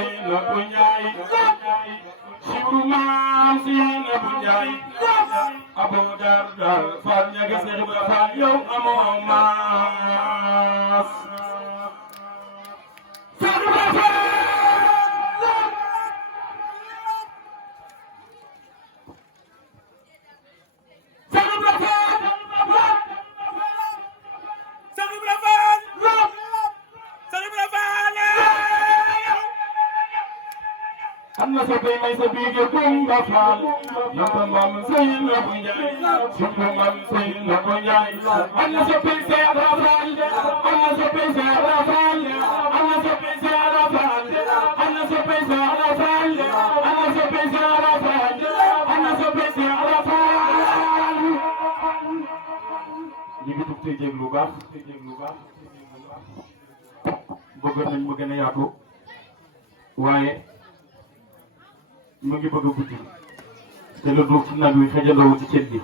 Seynabou Ndiaye Sibru maam Seynabou Ndiaye Abou Darda Fall ñage Seex Ibra Fall yow amoo maas Seex Ibra Fall Anna soppey may sa biige Kumba Faal yamba mam Seynabou Ndiaye sumbu mam Seynabou Ndiaye Anna soppey Seera Faal Anna soppey Seera Faal Anna soppey Seera Faal Anna soppey Seera Faal Anna soppey Seera Faal Anna soppey Seera Faal ñi ngi tug tey jéglu baax bëggoon nañ mu gën a yaatu waaye mu ngi bëgg a guddi te lu duuf ci nag wi xajaloo ci cët bi